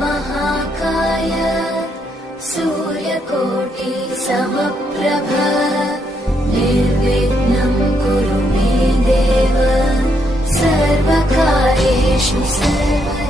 महाकाय सूर्यकोटि समप्रभ निर्विघ्नं कुरु मे देव सर्वकार्येषु सर्वदा।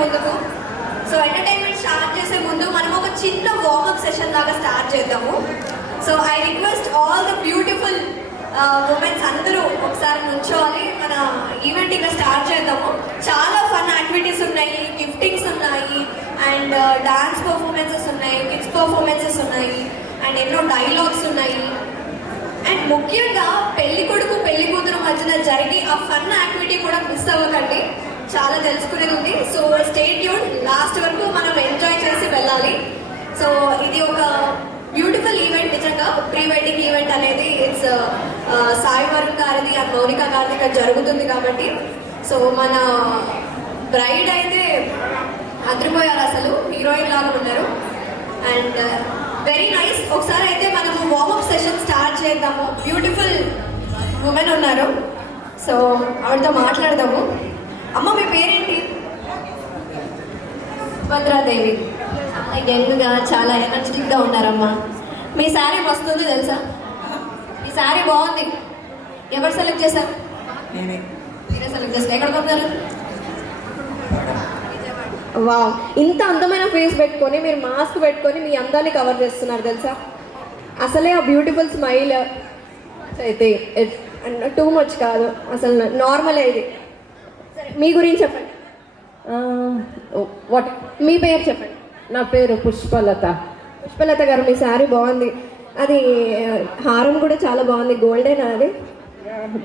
ముందుకు. సో ఎంటర్టైన్మెంట్ స్టార్ట్ చేసే ముందు మనం ఒక చిన్న వార్మప్ సెషన్ లాగా స్టార్ట్ చేద్దాము. So I request all the beautiful women's అందరూ ఒకసారి నుంచోవాలి. మన ఈవెంట్ ఇంకా స్టార్ట్ చేద్దాము. చాలా ఫన్ యాక్టివిటీస్ ఉన్నాయి, గిఫ్టింగ్స్ ఉన్నాయి, అండ్ డాన్స్ పర్ఫార్మెన్సెస్ ఉన్నాయి, కిడ్స్ పర్ఫార్మెన్సెస్ ఉన్నాయి, అండ్ ఎన్నో డైలాగ్స్ ఉన్నాయి. అండ్ ముఖ్యంగా పెళ్లి కొడుకు పెళ్లి కూతురు మధ్యన జరిగే ఆ ఫన్ యాక్టివిటీ కూడా మిస్ అవ్వకండి. చాలా తెలుసుకునేది ఉంది. సో స్టే ట్యూన్, లాస్ట్ వరకు మనం ఎంజాయ్ చేసి వెళ్ళాలి. సో ఇది ఒక బ్యూటిఫుల్ ఈవెంట్. నిజంగా ప్రీ వెడ్డింగ్ ఈవెంట్ అనేది ఇట్స్ సాయి వరుణ్ గారిది అండ్ మౌనిక గారిది ఇక్కడ జరుగుతుంది కాబట్టి సో మన బ్రైడ్ అయితే అదిరిపోయారు, అసలు హీరోయిన్ లాగా ఉన్నారు. And very nice. ఒకసారి అయితే మనము వార్మప్ సెషన్ స్టార్ట్ చేద్దాము. బ్యూటిఫుల్ ఉమెన్ ఉన్నారు, సో ఆవిడతో మాట్లాడదాము. అమ్మ మీ పేరేంటి? భద్రాదేవి. యంగ్గా చాలా ఎనర్జెటిక్గా ఉన్నారమ్మా. మీ శారీ వస్తుందో తెలుసా? మీ శారీ బాగుంది. ఎవరు సెలెక్ట్ చేశారు? మీరే సెలెక్ట్ చేస్తారు. ఎక్కడ కొన్నారు? వావ్, ఇంత అందమైన ఫేస్ పెట్టుకొని మీరు మాస్క్ పెట్టుకొని మీ అందాన్ని కవర్ చేస్తున్నారు తెలుసా? అసలే ఆ బ్యూటిఫుల్ స్మైల్ అయితే టూ మచ్ కాదు, అసలు నార్మల్ ఇది. సరే మీ గురించి చెప్పండి. వాట్ మీ పేరు చెప్పండి. నా పేరు పుష్పలత. పుష్పలత గారు, మీ శారీ బాగుంది. అది హారం కూడా చాలా బాగుంది. గోల్డేనా అది?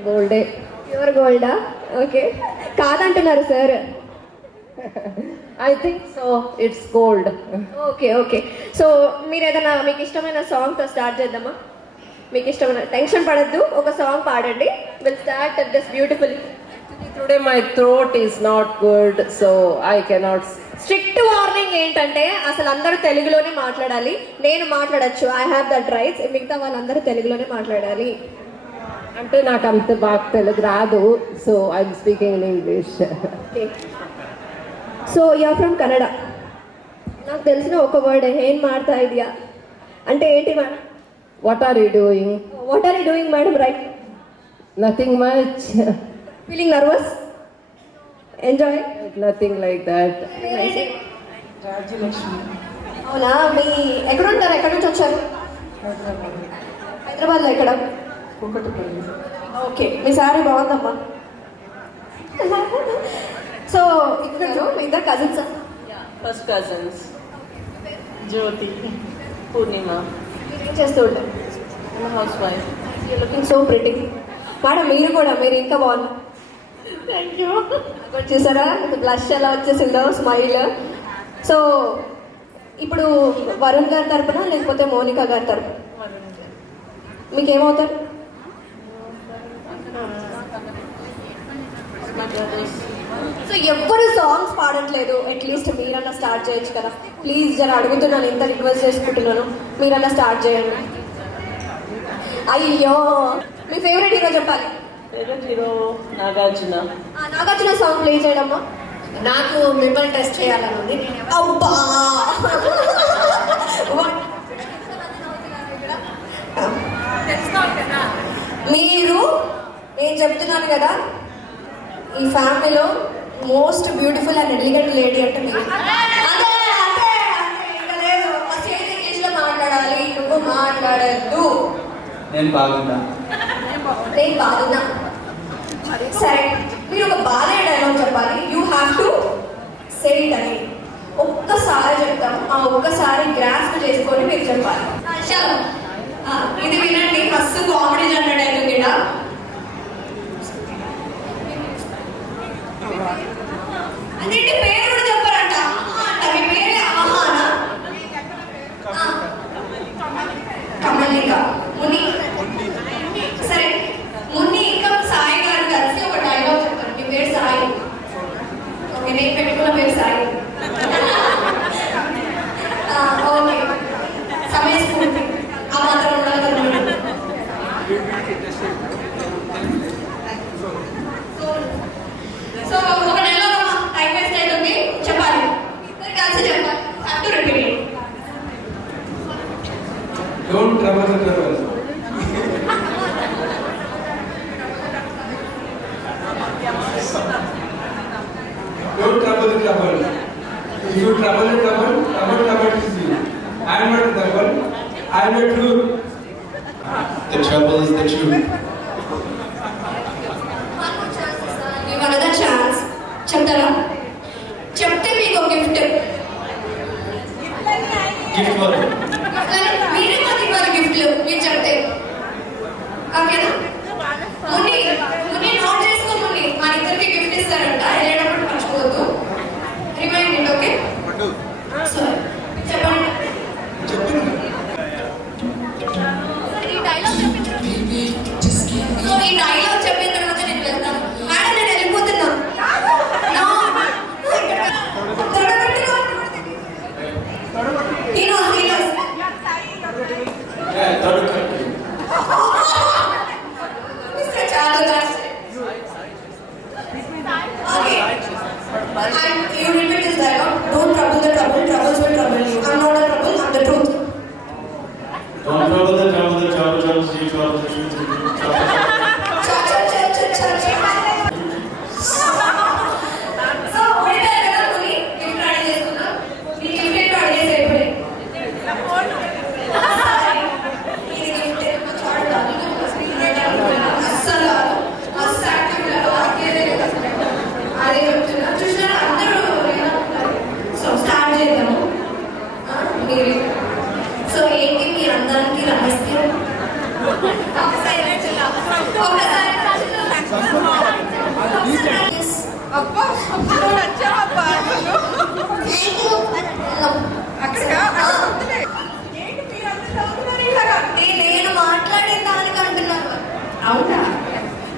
గోల్డే. ప్యూర్ గోల్డా? ఓకే. కాదంటున్నారు sir. I think so, it's gold. Okay okay. So మీరు ఏదైనా మీకు ఇష్టమైన సాంగ్తో స్టార్ట్ చేద్దామా? మీకు ఇష్టమైన, టెన్షన్ పడద్దు, ఒక సాంగ్ పాడండి. Will start this beautifully. Today my throat is not good, so I cannot. Strict warning ఏంటంటే అసలు అందరూ తెలుగులోనే మాట్లాడాలి. నేను మాట్లాడచ్చు, ఐ హ్యావ్ దట్ రైట్స్. మిగతా వాళ్ళందరూ తెలుగులోనే మాట్లాడాలి. అంటే నాకు అంత బాగా తెలుగు రాదు, so I'm speaking in English. So you're from Kannada. నాకు తెలిసిన ఒక వర్డ్ ఏం మాడతా ఇదియా అంటే ఏంటి madam? What are you doing? What are you doing madam? Right. Nothing much. Feeling nervous? Enjoy? Nothing like that. అవునా? మీ ఎక్కడ ఉంటారు? ఎక్కడి నుంచి వచ్చారు? హైదరాబాద్లో ఎక్కడ? ఓకే. మీ సారీ బాగుందమ్మా. సో ఇక్కడ మీ ఇద్దరు cousins? First cousins Jyoti, Purnima. ఏం చేస్తూ ఉంటారు? Housewife. You looking so pretty. Madam మీరు కూడా, మీరు ఇంకా బాగున్నారు. Thank you. చూసారా బ్లష్ ఎలా వచ్చేసిందో, స్మైల్. సో ఇప్పుడు వరుణ్ గారి తరపున లేకపోతే మౌనిక గారి తరపున మీకేమవుతారు? సో ఎవ్వరు సాంగ్స్ పాడట్లేదు, అట్లీస్ట్ మీరన్నా స్టార్ట్ చేయొచ్చు కదా. ప్లీజ్ జర అడుగుతున్నాను, ఇంత రిక్వెస్ట్ చేసుకుంటున్నాను, మీరన్నా స్టార్ట్ చేయండి. అయ్యో, మీ ఫేవరెట్ హీరో చెప్పాలి. Favourite hero Nagarjuna. Nagarjuna song play చేయడమ్మా. నాకు మిమ్మల్ని టెస్ట్ చేయాలని ఉంది. అబ్బా, మీరు, నేను చెప్తున్నాను కదా, ఈ ఫ్యామిలీలో most beautiful and elegant lady అంటే మీరు. అదే అదే అదే, ఇంకా లేదు. స్టేజ్ ఇంగ్లీష్లో మాట్లాడాలి, నువ్వు మాట్లాడద్దు. నేను బాగున్నా. నేను బాగున్నా. సరే, మీరు ఒక బాలే డైలాగ్ చెప్పాలి. You have to say it అని. ఒక్కసారి చెప్తాము, ఆ ఒక్కసారి గ్రాస్ప్ చేసుకొని మీరు చెప్పాలి. చలో, ఇది వినండి. ఫస్ట్ కామెడీ జనరేట్ అవుతుంది ఇక్కడ. అదేంటి పేరు కూడా చెప్పారంట? అంట మీ పేరే అమహానా? కమలిక, ముని. సరే, ముని ఇంకా సాయి గారు కలిసి ఒక డైలాగ్ చెప్తారు. మీ పేరు సాయి. ఓకే, నేను పెట్టుకున్న పేరు సాయి. ఓకే, సమయస్ఫూర్తి ఆ మాత్రం ఉండాలి కదా మేడం. సో ఒక నెలలో టైం వేస్ట్ అవుతుంది, చెప్పాలి. ఇద్దరు కలిసి చెప్పాలి. Have to repeat it. Don't trouble the trouble. Don't trouble the trouble. trouble is you. I am not trouble. I am the truth. The trouble is the truth. Give another chance. చెప్తారా? చెప్తే మీకు gift. Gift what? మీరే మాకు ఇవ్వాలి గిఫ్ట్లు మీరు చెప్తే. ఓకేనా? ముని నోట్ చేసుకో ముని. మన ఇద్దరికి గిఫ్ట్ ఇస్తారంట. వెళ్ళేటప్పుడు మర్చిపోవద్దు. Remind it okay? సో చెప్పండి. ఈ డైలాగ్ చెప్పిన తర్వాత నేను వెళ్తాను. మేడం నేను వెళ్ళిపోతున్నా. You repeat this dialogue. Don't trouble the trouble. Troubles will trouble you. I'm not a trouble. I'm the truth. Don't trouble the trouble, the trouble troubles you, trouble the truth. So, ఓడిపోయారు కదా ముని. Gift ready చేసుకున్నాం. ఈ గిఫ్ట్ ఏంటో అడిగేసేయండి. ఇది గిఫ్ట్ అస్సలు మస్తు యాక్టివ్ అదే చెప్తున్నా. చూసినా అందరూ సో స్టార్ట్ చేద్దాము. సో ఏంటి మీ అందానికి రహస్యం? నేను మాట్లాడే దానికి అంటున్నాను. అవునా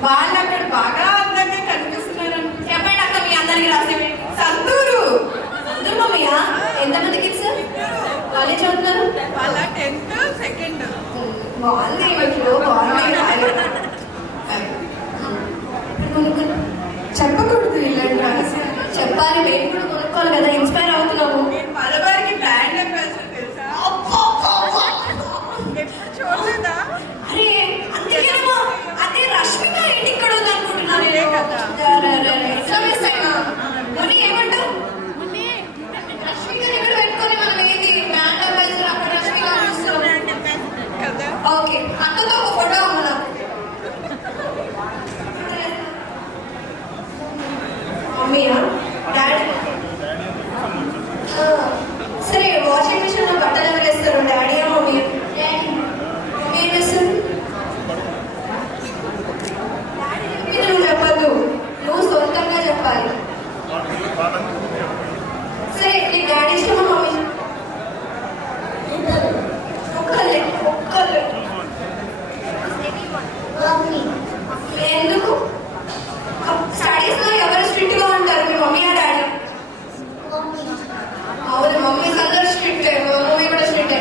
వాళ్ళు అక్కడ బాగా అందంగా కనిపిస్తున్నారు. చెప్పండి అక్క మీ అందరికి రాసేవి. సంతూరు అందరూ మమ్మయ్య ఎంతమంది కిడ్స్ కాలేజ్ చదువుతున్నారు? వాళ్ళ 10th 2nd. బాగుంది ఇప్పుడు బాగుంది. చెప్పకూడదు ఇలాంటి రహస్యం. చెప్పాలి మేము కూడా కొనుక్కోవాలి కదా. ఇన్స్పైర్ అవుతున్నాము. నేను మలబార్కి బ్రాండ్ అంబాసిడర్ తెలుసా? ఎప్పుడు చూడలేదా? అరే అందుకేమో అదే రష్మిక ఏంటి ఇక్కడ ఉంది అనుకుంటున్నాను. అదే కదా. సర్వీస్ అయినా ముని ఏమంటావు? రష్మిక ఇక్కడ పెట్టుకొని మనం ఏంటి బ్రాండ్ అంబాసిడర్ అక్కడ రష్మిక చూస్తున్నాం కదా. ఓకే అక్కతో ఒక ఫోటో ఉందా? మమ్మీయా డాడీ? సరే వాషింగ్ మిషన్ లో బట్టలు ఎవరు వేస్తారు? డాడీయా మమ్మీ? మమ్మీ ఏం వేస్తారు? ఇది నువ్వు చెప్పద్దు. నువ్వు సొంతంగా చెప్పాలి. సరే నీ డాడీ ఇష్టమా మమ్మీ? ఒక్కలే ఎందుకు? స్టడీస్ లో ఎవరు స్ట్రిక్ట్ గా ఉంటారు? మీ మమ్మీ ఆ డాడీ? అవును మమ్మీ అందరూ స్ట్రిక్ట్. మమ్మీ కూడా స్ట్రిక్ట్.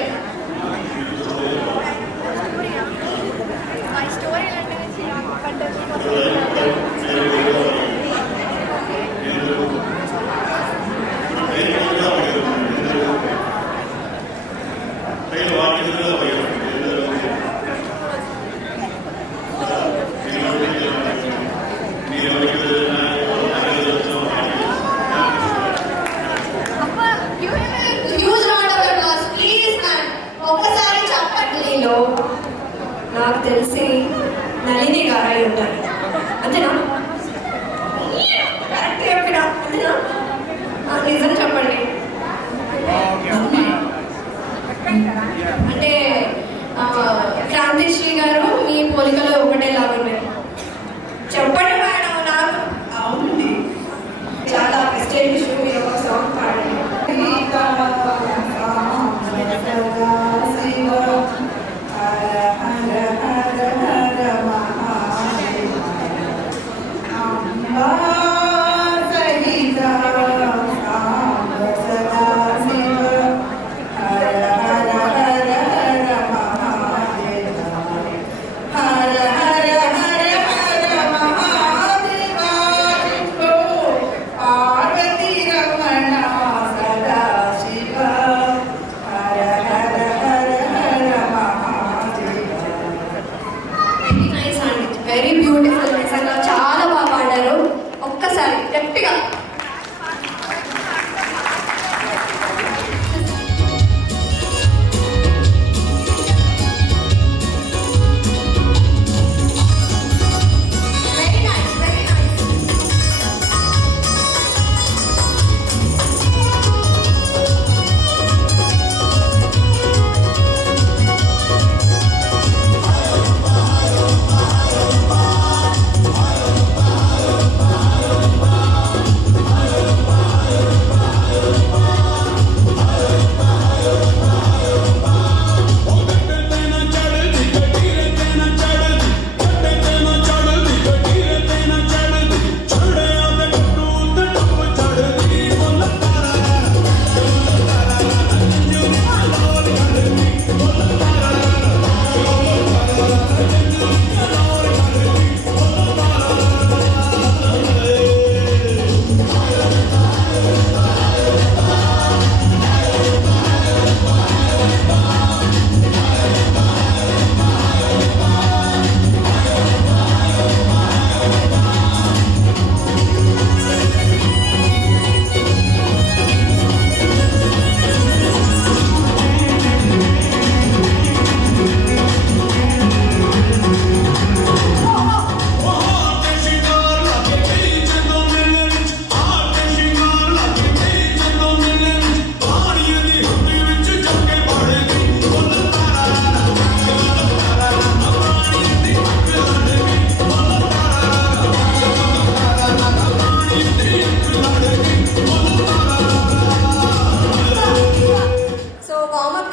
ఒక్కసారి చెప్పట్లేదు. నాకు తెలిసి నళిని గారు అయి ఉంటారు. అంతేనా? కరెక్ట్ చెప్పినా అంతేనా? నిజం చెప్పండి. అంటే క్రాంతిశ్రీ గారు మీ పోలికలో ఒకటే లాగా ఉన్నాయి. చెప్పండి మేడం. నాకు అవునండి చాలా ప్రెస్టేజ్ ఇష్యూ. మీరు ఒక సాంగ్ పాడండి.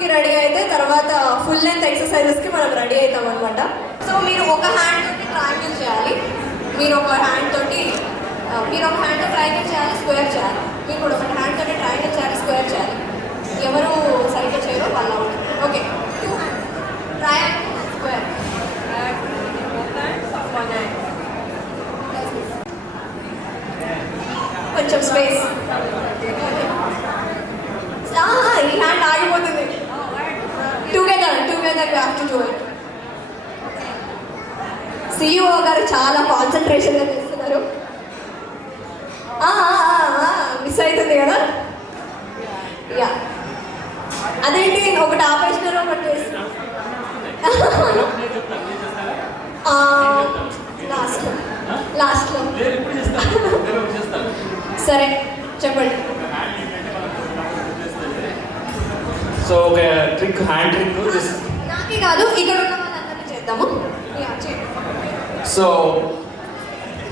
కి రెడీ అయితే తర్వాత ఫుల్ లెంత్ ఎక్సర్సైజెస్ కి మనం రెడీ అవుతాం అనమాట. సో మీరు ఒక హ్యాండ్ తోటి ట్రయాంగిల్ చేయాలి, మీరు ఒక హ్యాండ్ తో ట్రయాంగిల్ చేయాలి, స్క్వేర్ చేయాలి. మీరు కూడా ఒక హ్యాండ్ తోటి ట్రయాంగిల్ చేయాలి, స్క్వేర్ చేయాలి. ఎవరు సరిగ్గా చేయరో వాళ్ళు out. Okay, 2 hands triangle square. కొంచెం స్పేస్. ఈ హ్యాండ్ ఆగిపోతుంది. Together you have to do it. CEO గారు చాలా కాన్సన్ట్రేషన్గా చేస్తున్నారు. మిస్ అవుతుంది కదా. యా, అదేంటి ఒకటి ఆపేసినారు, ఒకటి చేస్తున్నారు. లాస్ట్లో సరే చెప్పండి. సో ఒక ట్రిక్, హ్యాండ్ ట్రిక్. నాకే కాదు, ఇక్కడ ఉన్న వాళ్ళందరినీ చేద్దాము. యా, చేయండి. సో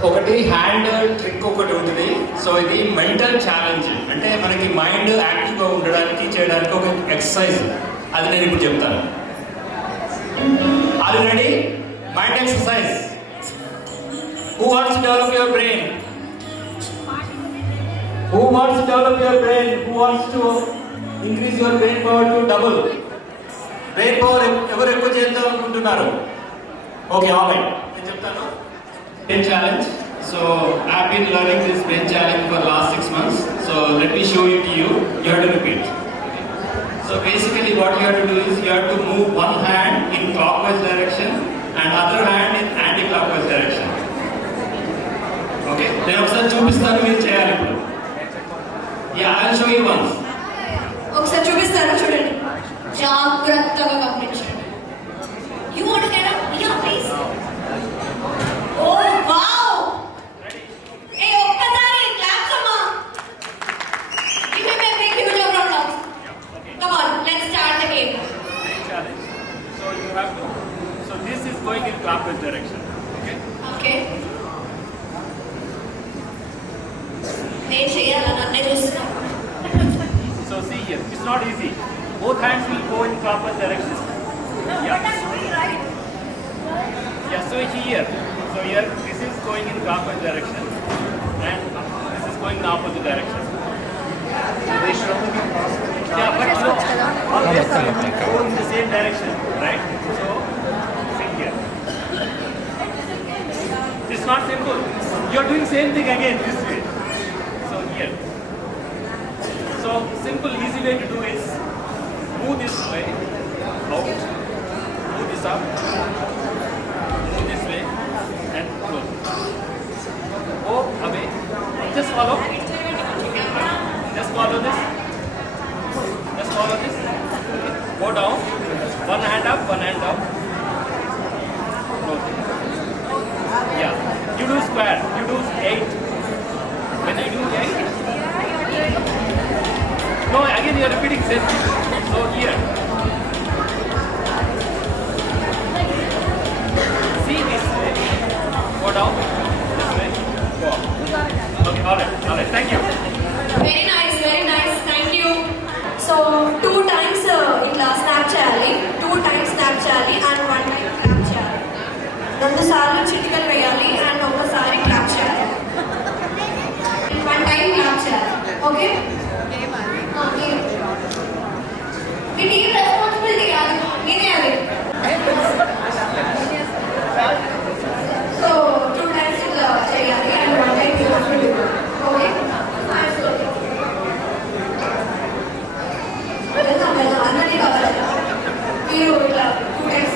ఒకటి హ్యాండ్ ట్రిక్ ఒకటి ఉంటుంది. సో ఇది మెంటల్ ఛాలెంజ్, అంటే మనకి మైండ్ యాక్టివ్గా ఉండడానికి చేయడానికి ఒక ఎక్సర్సైజ్. అది నేను ఇప్పుడు చెప్తాను. Are you ready? Mind exercise. Who wants to develop your brain? Who wants to develop your brain? Who wants to increase your brain power to double? Brain power ఎవరు ఎక్కువ చేద్దాం అనుకుంటున్నారు? ఓకే, ఆల్రైట్, నేను చెప్తాను. Brain challenge. So I've been learning this brain challenge for last 6 months. So let me show it to you. You have to repeat. So basically what you have to do is you have to move one hand in clockwise direction and other hand in anti-clockwise direction. Okay? నేను ఒకసారి చూపిస్తాను, మీరు చేయాలి ఇప్పుడు. Yeah, I'll show you once. ఒకసారి చూపిస్తాను, చూడండి, జాగ్రత్తగా గమనించండి. You want to get up? Yeah, please. Oh, wow! Hey, ఒక్కసారి claps అమ్మా. Give me a big huge round of applause. Come on, let's start the game. Challenge. So you have to. So this is going in clockwise direction. Okay. Okay. నేను చేయాలా? నన్నే చూస్తున్నా. So see here, it's not easy. Both hands will go in clockwise direction. Yeah. Yeah. So here, this is going in clockwise direction, and this is going in opposite direction. So they should only be crossed. Yeah, but no, all this will go in the same direction, right? So see here. It's not simple. You're doing same thing again this way. So here. So simple, easy way to do is move this way, out, move this up, move this way, and close. Go away. Just follow. Just follow this. Just follow this. Okay. Go down. One hand up, one hand down. Close. Yeah. You do square. You do 8. When I do 8. No, again you are repeating same thing. So here. See this way. Go down. This way. Go up. Okay, alright. Thank you. Very nice, thank you. So 2 times ఇట్లా స్నాప్ చేయాలి, 2 times snap చేయాలి అండ్ 1 time clap చేయాలి. 2 సార్లు చిటికలు వేయాలి అండ్ ఒకసారి క్లాప్ చేయాలి. 1 time clap చేయాలి. ఓకే? మీ టీం రెస్పాన్సిబిలిటీ కాదు, మీదే అది. సో 2 times ఇట్లా చేయాలి అండ్ 1 time క్లాప్ చేయాలి. ఓకే? అందరినీ కావాలి. మీరు ఇట్లా 2 times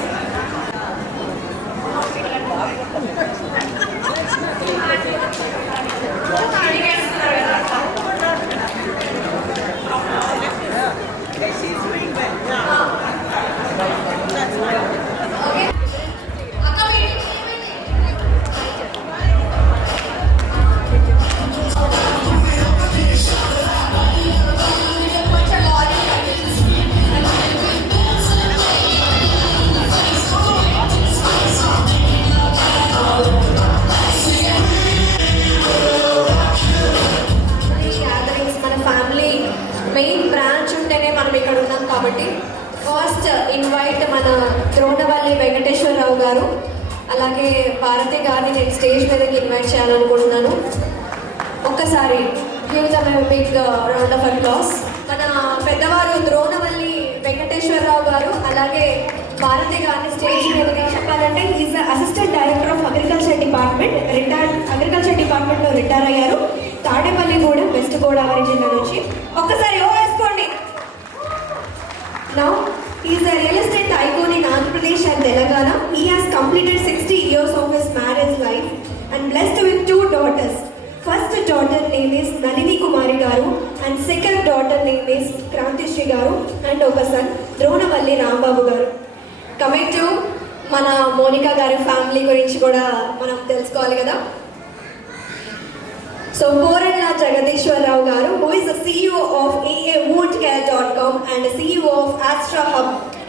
మెయిన్ బ్రాంచ్ ఉంటేనే మనం ఇక్కడ ఉన్నాం కాబట్టి ఫస్ట్ ఇన్వైట్ మన ద్రోణవల్లి వెంకటేశ్వరరావు గారు అలాగే భారతి గారిని నేను స్టేజ్ మీదకి ఇన్వైట్ చేయాలనుకుంటున్నాను. ఒక్కసారి give them a big round of applause. మన పెద్దవారు ద్రోణవల్లి వెంకటేశ్వరరావు గారు అలాగే భారతి గారిని స్టేజ్ మీదకి చెప్పాలంటే is assistant director of agriculture department, agriculture డిపార్ట్మెంట్లో రిటైర్ అయ్యారు. తాడేపల్లిగూడెం, వెస్ట్ గోదావరి జిల్లా నుంచి. ఒక్కసారి ఓ వేసుకోండి. Now, he is a real estate tycoon in Andhra Pradesh and Telangana. He has completed 60 years of his marriage life and blessed with 2 daughters. First daughter name is Nalini Kumari Garu and second daughter name is Kranti Shri Garu and oka son Dronavalli Rambabu Garu. Coming to mana Monica Garu family gurinchi kuda manam telusukovali kada. So, Porella Jagadishwar Rao Garu, who is the CEO of AAWoundCare.com and the CEO of Astra Hub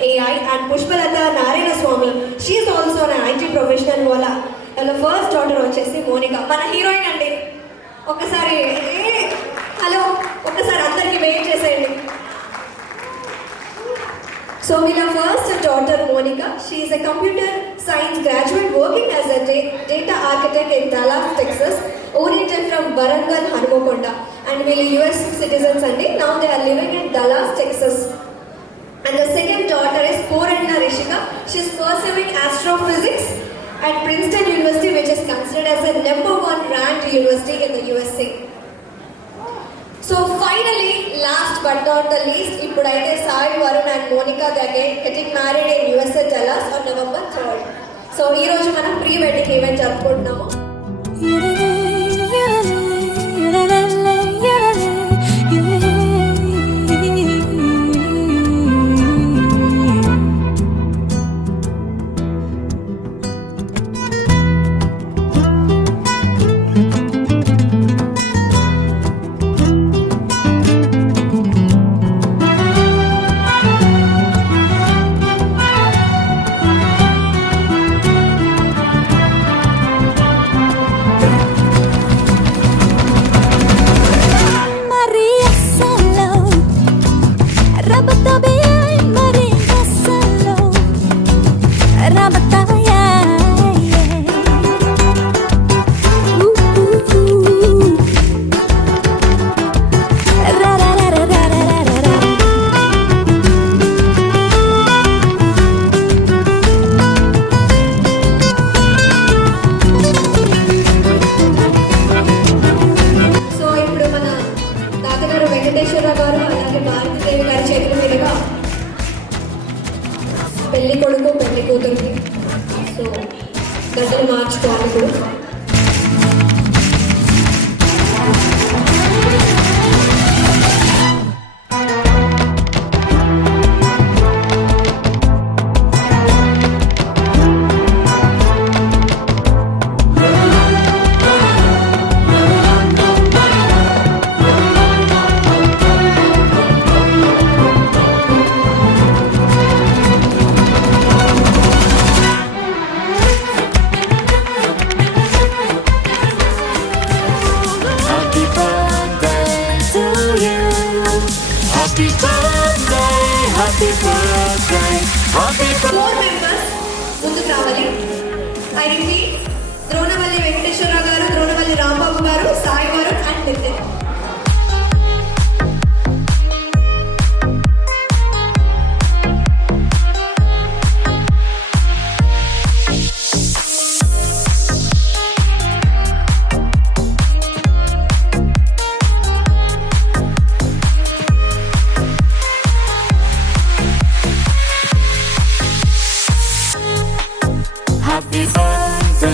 AI, and Pushpalata Narayana Swami. She is also an IT professional. Her first daughter వచ్చేసి Monica. మన హీరోయిన్ అండి. ఒక్కసారి హలో ఒక్కసారి అందరికి వెయిట్ చేసేయండి. So, her first daughter Monica, she is a computer science graduate working as a data architect in Dallas, Texas, oriented from Warangal, Hanmakonda, and will US citizens and now they are living in Dallas, Texas. And the second daughter is Porella Rishika. She is pursuing astrophysics at Princeton University, which is considered as the #1 ranked university in the USA. So finally, last but not the least, ipudaithe Sai, Varun and Monica they are getting married in USA Dallas on November 3rd. So ee roju manam pre-wedding event jarupukuntunnamo. పెళ్లి కొడుకు పెళ్లి కూతురికి సో గడ్డలు మార్చుకోవాలి ఇప్పుడు. Four members ముందుకు రావాలి. I repeat, Dronavalli వెంకటేశ్వరరావు గారు, Dronavalli Rambabu garu, Sai Varun and Nitin. Happy birthday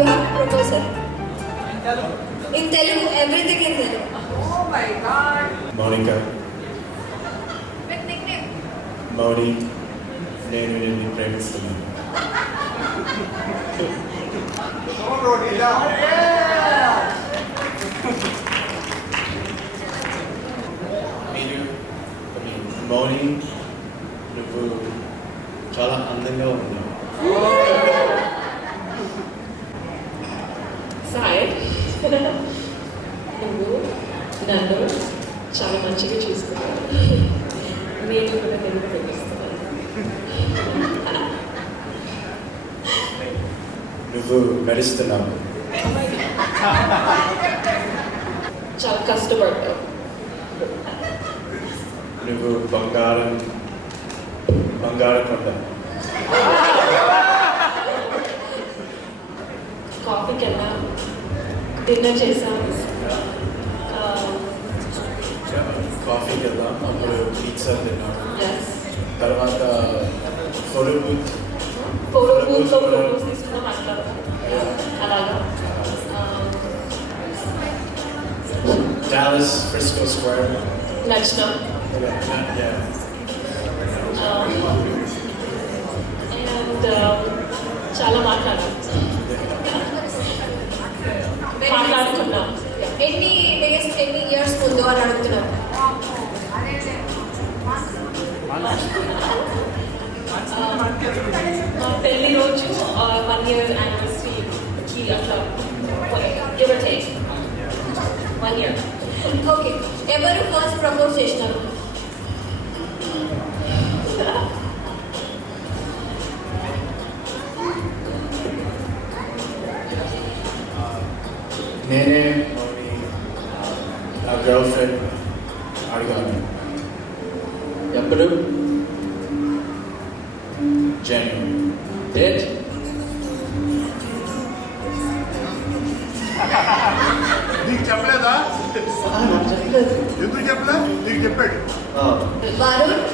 you have to propose her? In Telugu, everything in Telugu. Oh my God. Monica, With nickname. Modi, నేను నిన్ను ప్రేమిస్తున్నాను. మీరు మౌని, నువ్వు చాలా అందంగా ఉన్నావు. సాయి నువ్వు నన్ను చాలా మంచిగా చూసుకున్నావు. నేను కూడా నేను ప్రేమిస్తున్నాను. నువ్వు మెరుస్తున్నావు. చాలా కష్టపడ్డావు. నువ్వు బంగారం కొండ. కాఫీకి వెళ్ళాం, డిన్నర్ చేసాం. కాఫీకి వెళ్దాం, అప్పుడు పిజ్జా తిన్నాం. ఎస్ తర్వాత ఫోటో బూత్ ఫోటోస్ తీసుకున్నాం అట్లా అలాగా. Dallas, Frisco Square. నచ్చినాం. Yeah. అండ్ చాలా మాట్లాడుకున్నాం. ఎన్ని డేస్ ఎన్ని ఇయర్స్ ముందు అని అడుగుతున్నాం. మా పెళ్లి రోజు 1 year anniversary అట్లా give or take 1 year. Okay, ఎవరు ఫస్ట్ ప్రపోజ్ చేసినారు? నేనే మౌని నా గర్ల్ ఫ్రెండ్ అడిగాను. ఎప్పుడు జనవరి. డేట్ నీకు చెప్పలేదా? చెప్పలేదు. ఎందుకు చెప్పలే? నీకు చెప్పాడు. వరుణ్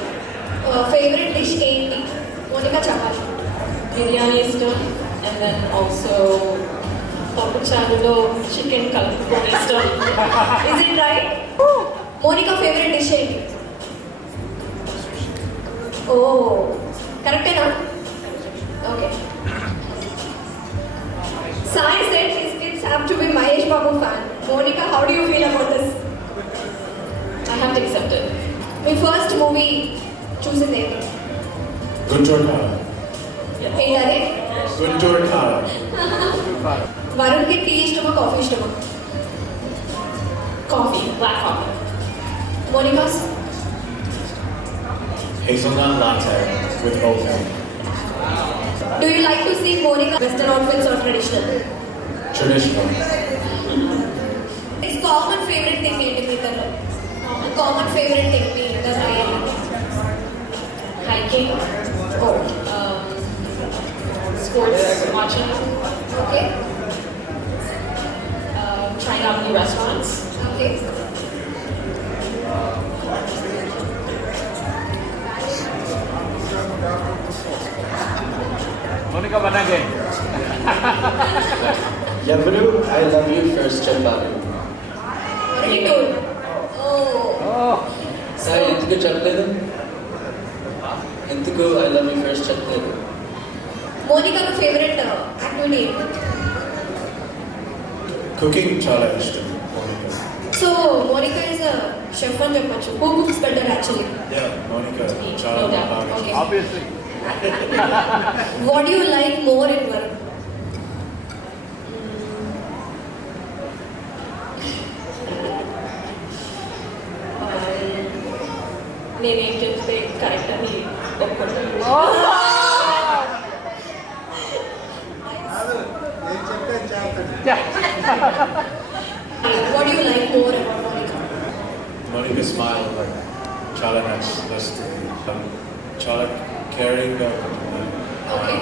ఫేవరెట్ డిష్ ఏంటి? మోనికా చెప్పాలి. బిర్యానీ ఇష్టం. అండ్ దెన్ ఆల్సో పప్పు చారులో చికెన్ కలుపుకొని ఇష్టం. Is it right? Monika favourite dish ఏంటి? ఓ కరెక్టేనా? Okay. Sai said his kids have to be Mahesh Babu fan. Monica, how do you feel about this? I have to accept it. మీ first movie చూసింది ఏంటి? గుంటూరు కారం. ఏంటది? గుంటూరు కారం. వరుణ్కి టీ ఇష్టమా coffee ఇష్టమా? Coffee, black coffee. Monika's? Hazelnut latte with oat milk. Do you like to see Monica Western outfits or traditional? Traditional. Is common favorite thing ఏంటి మీ ఇద్దరిలో? Common favorite thing మీ ఇద్దరిలో ఏంటి? Hiking. Oh, Sports watching. okay, Trying out new restaurants. okay. Monica Banage. ఎవరు I love you first చెప్పాలి. Already told. Oh, sir ఎందుకు చెప్పలేదు? ఎందుకు I love you first చెప్పలేదు? Monica favorite activity ఏంటి? Cooking చాలా ఇష్టం. Monica. So Monica is a chef అని చెప్పొచ్చు. Who cooks better actually? Yeah, Monica చాలా No doubt. బాగా. Okay. Obviously. What do you like more in Varun? నేనేం చెప్తే కరెక్ట్ అని ఒప్పుకుంటాను. నేను చెప్పే చేస్తాను. What do you like more about Monica? Monica smile like చాలా నచ్చుతుంది. చాలా caring గా ఉంటుంది. Okay.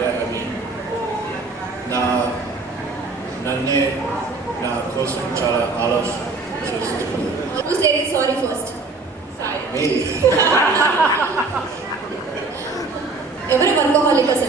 Yeah, I mean, నన్నే నా కోసం చాలా ఆలోచిస్తుంది. Who said sorry first? Sai. Me. ఎవరు వర్కోహాలికస్